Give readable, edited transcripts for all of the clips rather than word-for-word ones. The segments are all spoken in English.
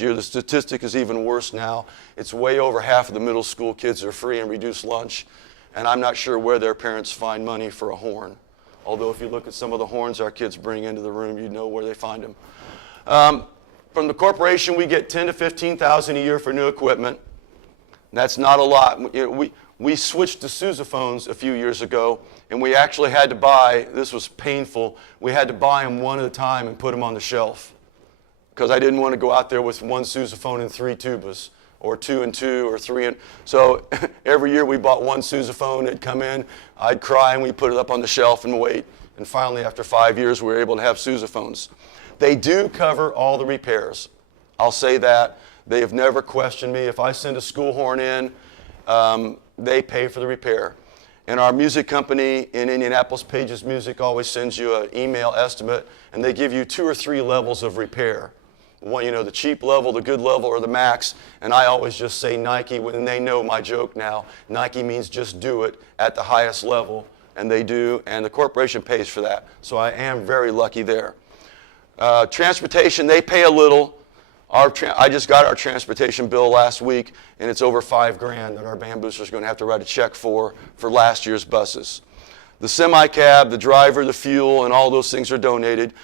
year. The statistic is even worse now. It's way over half of the middle school kids are free and reduced lunch, and I'm not sure where their parents find money for a horn. Although if you look at some of the horns our kids bring into the room, you know where they find them. From the corporation, we get $10,000 to $15,000 a year for new equipment. That's not a lot. We switched to sousaphones a few years ago, and we actually had to buy, this was painful, we had to buy them one at a time and put them on the shelf, because I didn't want to go out there with one sousaphone and 3 tubas, or 2 and 2, or 3 and... So every year we bought one sousaphone, it'd come in, I'd cry, and we'd put it up on the shelf and wait. And finally, after 5 years, we were able to have sousaphones. They do cover all the repairs. I'll say that. They have never questioned me. If I send a school horn in, they pay for the repair. And our music company in Indianapolis, Pages Music, always sends you an email estimate, and they give you 2 or 3 levels of repair. One, you know, the cheap level, the good level, or the max. And I always just say Nike, and they know my joke now. Nike means just do it at the highest level, and they do, and the corporation pays for that. So I am very lucky there. Transportation, they pay a little. I just got our transportation bill last week, and it's over $5,000 that our band boosters are going to have to write a check for last year's buses. The semi-cab, the driver, the fuel, and all those things are donated.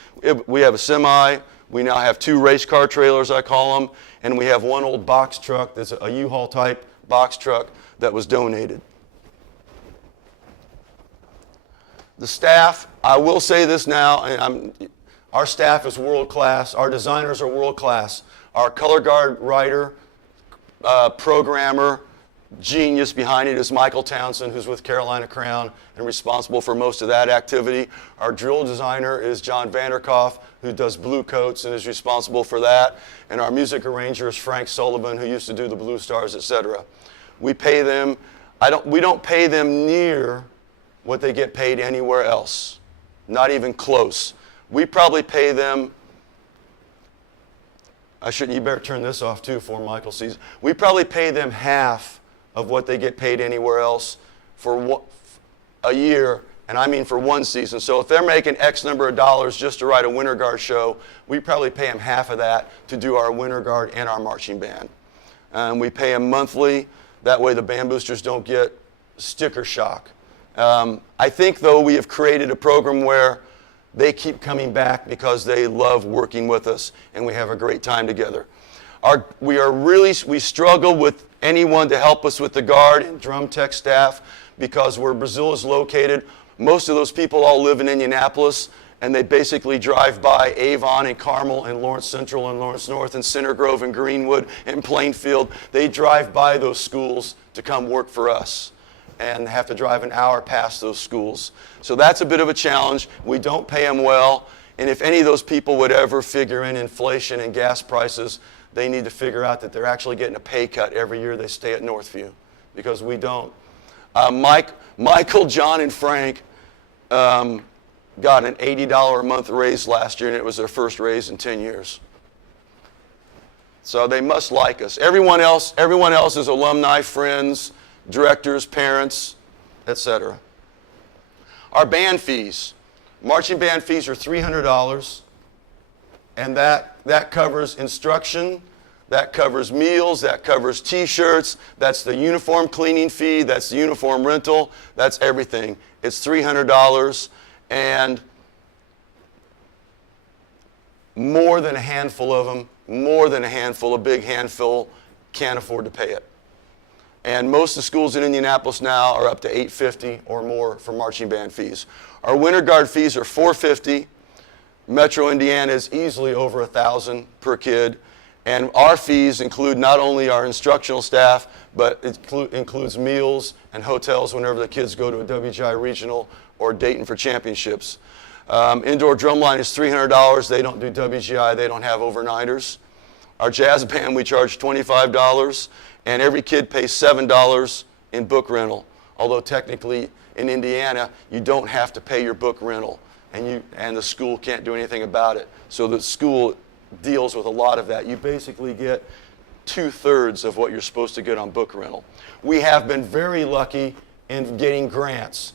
We have a semi. We now have 2 race car trailers, I call them, and we have 1 old box truck that's a U-Haul type box truck that was donated. The staff, I will say this now, and our staff is world class. Our designers are world class. Our color guard writer, programmer, genius behind it is Michael Townsend, who's with Carolina Crown and responsible for most of that activity. Our drill designer is John Vanderkoff, who does blue coats and is responsible for that. And our music arranger is Frank Sullivan, who used to do the Blue Stars, etc. We pay them, we don't pay them near what they get paid anywhere else. Not even close. We probably pay them, you better turn this off too before Michael sees. We probably pay them half of what they get paid anywhere else for a year, and I mean for one season. So if they're making X number of dollars just to write a Winter Guard show, we probably pay them half of that to do our Winter Guard and our marching band. And we pay them monthly. That way the band boosters don't get sticker shock. I think, though, we have created a program where they keep coming back because they love working with us, and we have a great time together. We struggle with anyone to help us with the guard and drum tech staff because where Brazil is located, most of those people all live in Indianapolis, and they basically drive by Avon and Carmel and Lawrence Central and Lawrence North and Center Grove and Greenwood and Plainfield. They drive by those schools to come work for us and have to drive an hour past those schools. So that's a bit of a challenge. We don't pay them well, and if any of those people would ever figure in inflation and gas prices, they need to figure out that they're actually getting a pay cut every year they stay at Northview, because we don't. Michael, John, and Frank got an $80 a month raise last year, and it was their first raise in 10 years. So they must like us. Everyone else is alumni, friends, directors, parents, etc. Our band fees. Marching band fees are $300, and that covers instruction, that covers meals, that covers t-shirts, that's the uniform cleaning fee, that's the uniform rental, that's everything. It's $300, and more than a handful of them, a big handful, can't afford to pay it. And most of the schools in Indianapolis now are up to $850 or more for marching band fees. Our Winter Guard fees are $450. Metro Indiana is easily over $1,000 per kid. And our fees include not only our instructional staff, but it includes meals and hotels whenever the kids go to a WGI regional or Dayton for championships. Indoor drumline is $300. They don't do WGI. They don't have overnighters. Our jazz band, we charge $25. And every kid pays $7 in book rental. Although technically in Indiana, you don't have to pay your book rental, and the school can't do anything about it. So the school deals with a lot of that. You basically get 2/3 of what you're supposed to get on book rental. We have been very lucky in getting grants.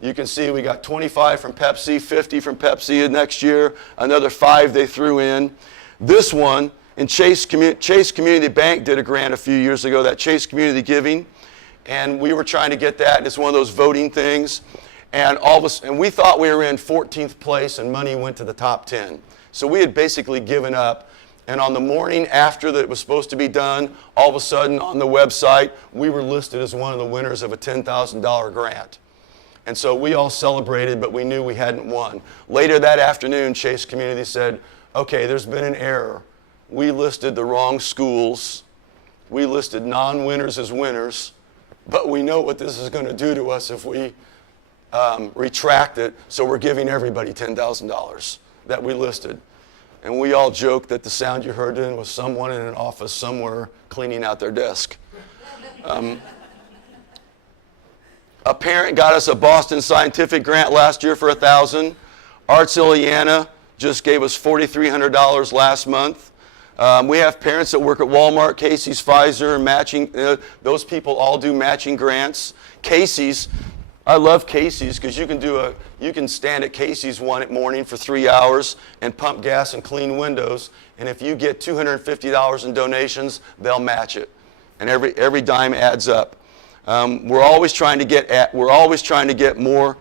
You can see we got 25 from Pepsi, 50 from Pepsi next year, another 5 they threw in. This one, And Chase Community Bank did a grant a few years ago, that Chase Community Giving, and we were trying to get that. And it's one of those voting things. And we thought we were in 14th place, and money went to the top 10. So we had basically given up. And on the morning after that it was supposed to be done, all of a sudden on the website, we were listed as one of the winners of a $10,000 grant. And so we all celebrated, but we knew we hadn't won. Later that afternoon, Chase Community said, okay, there's been an error. We listed the wrong schools. We listed non-winners as winners, but we know what this is going to do to us if we retract it, so we're giving everybody $10,000 that we listed. And we all joked that the sound you heard then was someone in an office somewhere cleaning out their desk. A parent got us a Boston Scientific grant last year for $1,000. Arts Ileana just gave us $4,300 last month. We have parents that work at Walmart, Casey's, Pfizer, matching. Those people all do matching grants. Casey's, I love Casey's because you can stand at Casey's one morning for 3 hours and pump gas and clean windows. And if you get $250 in donations, they'll match it. And every dime adds up. We're always trying to get more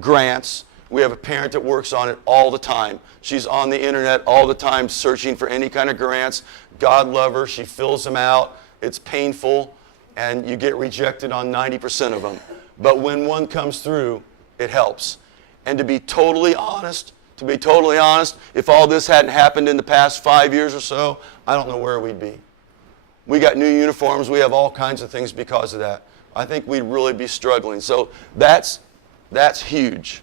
grants. We have a parent that works on it all the time. She's on the internet all the time searching for any kind of grants. God love her. She fills them out. It's painful, and you get rejected on 90% of them. But when one comes through, it helps. And to be totally honest, if all this hadn't happened in the past 5 years or so, I don't know where we'd be. We got new uniforms. We have all kinds of things because of that. I think we'd really be struggling. So that's huge.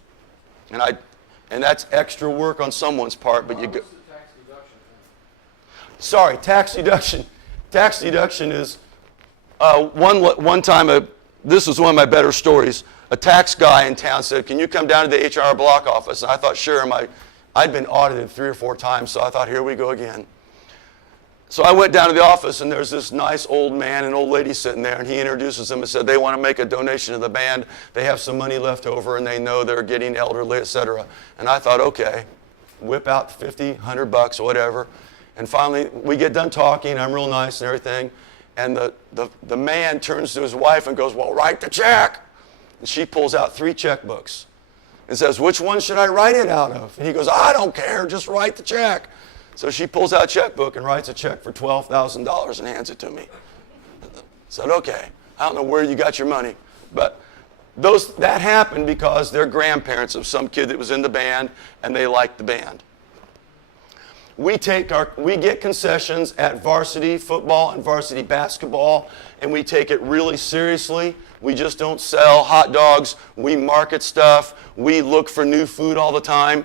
And that's extra work on someone's part, but you go. Tax deduction? Sorry, tax deduction. Tax deduction is one time. This was one of my better stories. A tax guy in town said, "Can you come down to the HR block office?" And I thought, sure. I'd been audited 3 or 4 times, so I thought, here we go again. So I went down to the office, and there's this nice old man and old lady sitting there, and he introduces them and said they want to make a donation to the band. They have some money left over, and they know they're getting elderly, etc. And I thought, okay, whip out $50, $100, whatever. And finally, we get done talking. I'm real nice and everything. And the man turns to his wife and goes, "Well, write the check." And she pulls out 3 checkbooks and says, "Which one should I write it out of?" And he goes, "I don't care, just write the check." So she pulls out a checkbook and writes a check for $12,000 and hands it to me. I said, okay, I don't know where you got your money, but that happened because they're grandparents of some kid that was in the band and they liked the band. We get concessions at varsity football and varsity basketball, and we take it really seriously. We just don't sell hot dogs. We market stuff. We look for new food all the time.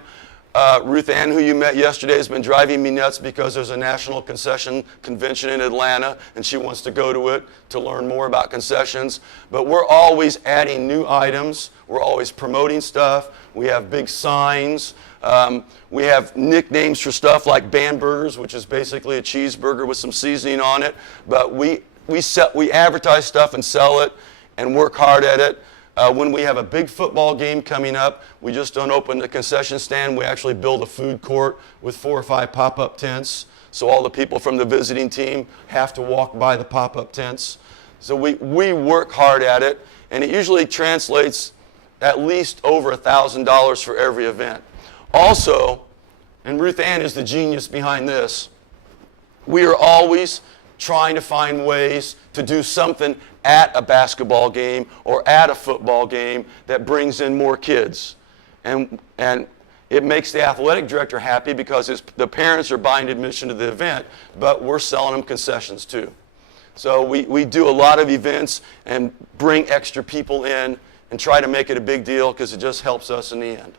Ruth Ann, who you met yesterday, has been driving me nuts because there's a national concession convention in Atlanta, and she wants to go to it to learn more about concessions. But we're always adding new items. We're always promoting stuff. We have big signs. We have nicknames for stuff like band burgers, which is basically a cheeseburger with some seasoning on it. But we advertise stuff and sell it and work hard at it. When we have a big football game coming up, we just don't open the concession stand. We actually build a food court with 4 or 5 pop-up tents. So all the people from the visiting team have to walk by the pop-up tents. So we work hard at it, and it usually translates at least over $1,000 for every event. Also, and Ruth Ann is the genius behind this, we are always trying to find ways to do something at a basketball game or at a football game that brings in more kids. And it makes the athletic director happy because the parents are buying admission to the event, but we're selling them concessions too. So we do a lot of events and bring extra people in and try to make it a big deal because it just helps us in the end.